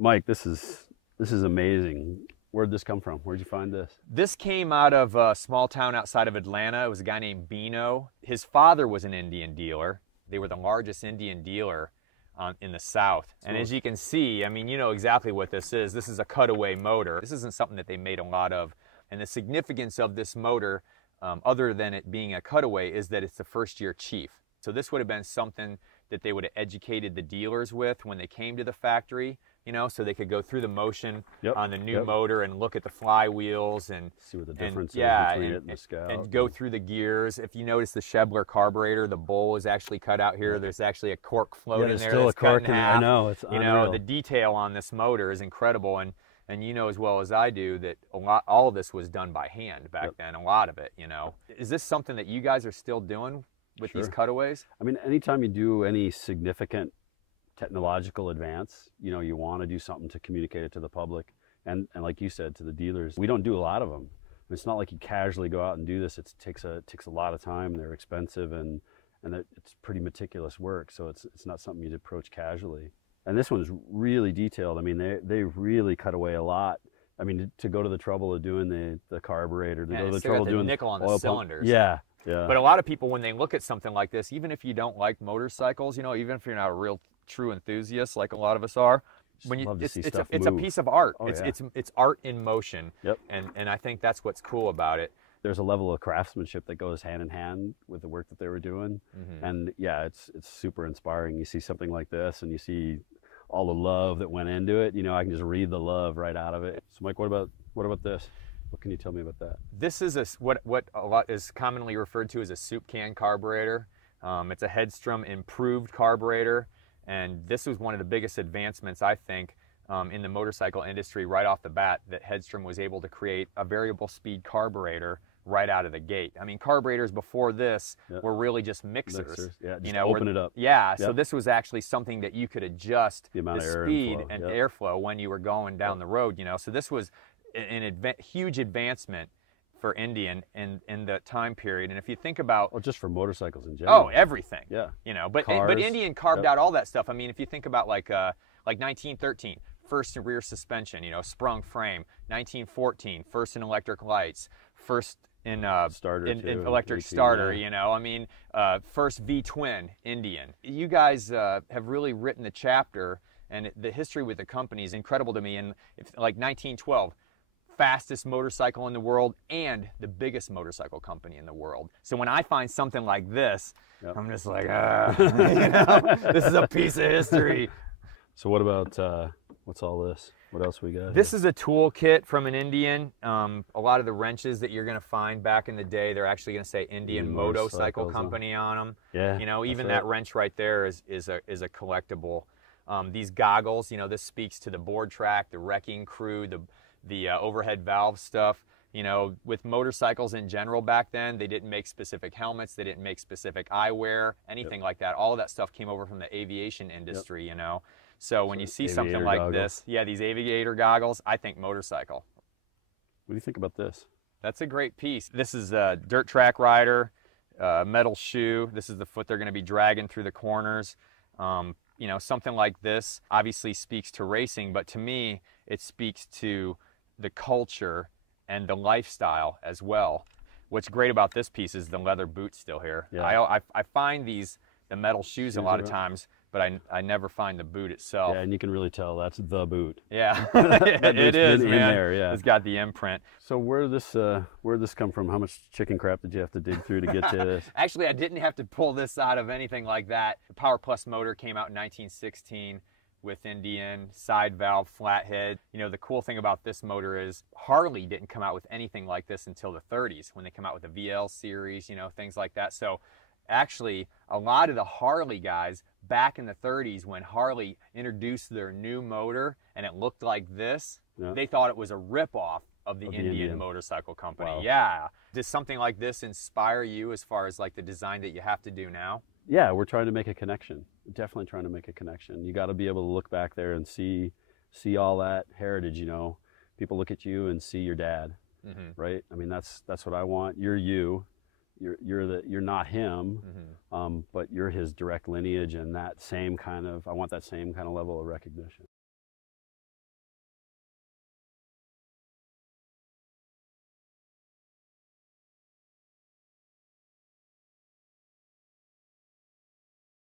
Mike, this is amazing. Where'd this come from? Where'd you find this? This came out of a small town outside of Atlanta. It was a guy named Bino. His father was an Indian dealer. They were the largest Indian dealer in the South. And as you can see, I mean, you know exactly what this is. This is a Cutaway Motor. This isn't something that they made a lot of. And the significance of this motor, other than it being a Cutaway, is that it's the first-year chief. So this would have been something that they would have educated the dealers with when they came to the factory, you know, so they could go through the motion on the new motor and look at the flywheels and see what the difference is between it and the Scout. And go through the gears. If you notice the Schebler carburetor, the bowl is actually cut out here. There's actually a cork float in there. There's still a cork in there. I know, it's unreal. You know, the detail on this motor is incredible, and you know as well as I do that all of this was done by hand back then, a lot of it, you know. Is this something that you guys are still doing with these Cutaways? I mean, anytime you do any significant technological advance, you know, you want to do something to communicate it to the public, and like you said, to the dealers. We don't do a lot of them. It's not like you casually go out and do this. It takes a lot of time. They're expensive, and it's pretty meticulous work, so it's not something you'd approach casually. And this one's really detailed. I mean, they really cut away a lot. I mean, to go to the trouble of doing the carburetor, to go to the trouble of doing the nickel on the cylinders. Yeah. But a lot of people, when they look at something like this, even if you don't like motorcycles, you know, even if you're not a real true enthusiast like a lot of us are, it's a piece of art. It's art in motion. And I think that's what's cool about it. There's a level of craftsmanship that goes hand in hand with the work that they were doing. And yeah, it's super inspiring. You see something like this and you see all the love that went into it. You know, I can just read the love right out of it. So Mike, what about this? What can you tell me about that? This is what a lot is commonly referred to as a soup can carburetor. It's a Hedstrom improved carburetor, and this was one of the biggest advancements, I think, in the motorcycle industry right off the bat, that Hedstrom was able to create a variable speed carburetor right out of the gate. I mean, carburetors before this were really just mixers. Yeah, just open it up. Yeah, so this was actually something that you could adjust the speed and airflow when you were going down the road, you know. So this was an huge advancement for Indian in the time period. And if you think about... Well, just for motorcycles in general. Oh, everything. Yeah. You know, but Indian carved out all that stuff. I mean, if you think about like 1913, first in rear suspension, you know, sprung frame. 1914, first in electric lights. First in electric starter, you know. I mean, first V-twin Indian. You guys have really written the chapter, and the history with the company is incredible to me. And like 1912, fastest motorcycle in the world and the biggest motorcycle company in the world. So when I find something like this, I'm just like, you know, this is a piece of history. So what about, what's all this? What else we got? This is a toolkit from an Indian. A lot of the wrenches that you're going to find back in the day, they're actually going to say Indian Motorcycle Company on them. Yeah. You know, even that wrench right there is a collectible. These goggles, you know, this speaks to the board track, the wrecking crew, the overhead valve stuff. You know, with motorcycles in general back then, they didn't make specific helmets, they didn't make specific eyewear, anything like that. All of that stuff came over from the aviation industry, you know. So when you see something like this, these aviator goggles, I think motorcycle. What do you think about this? That's a great piece. This is a dirt track rider, metal shoe. This is the foot they're going to be dragging through the corners. You know, something like this obviously speaks to racing, but to me, it speaks to the culture and the lifestyle as well. What's great about this piece is the leather boot still here. Yeah. I find the metal shoes a lot of times, but I never find the boot itself. Yeah, and you can really tell that's the boot. Yeah, it is, man. In there, yeah. It's got the imprint. So where did this come from? How much chicken crap did you have to dig through to get to this? Actually, I didn't have to pull this out of anything like that. The Power Plus motor came out in 1916 with Indian, side valve, flathead. You know, the cool thing about this motor is Harley didn't come out with anything like this until the 30s when they come out with the VL series, you know, things like that. So actually, a lot of the Harley guys back in the 30s, when Harley introduced their new motor and it looked like this, they thought it was a ripoff of the Indian Motorcycle Company. Wow. Yeah. Does something like this inspire you as far as like the design that you have to do now? Yeah, we're trying to make a connection. Definitely trying to make a connection. You got to be able to look back there and see all that heritage, you know. People look at you and see your dad, right? I mean, that's what I want. You're you. You're not him, but you're his direct lineage, and that same kind of, I want that same kind of level of recognition.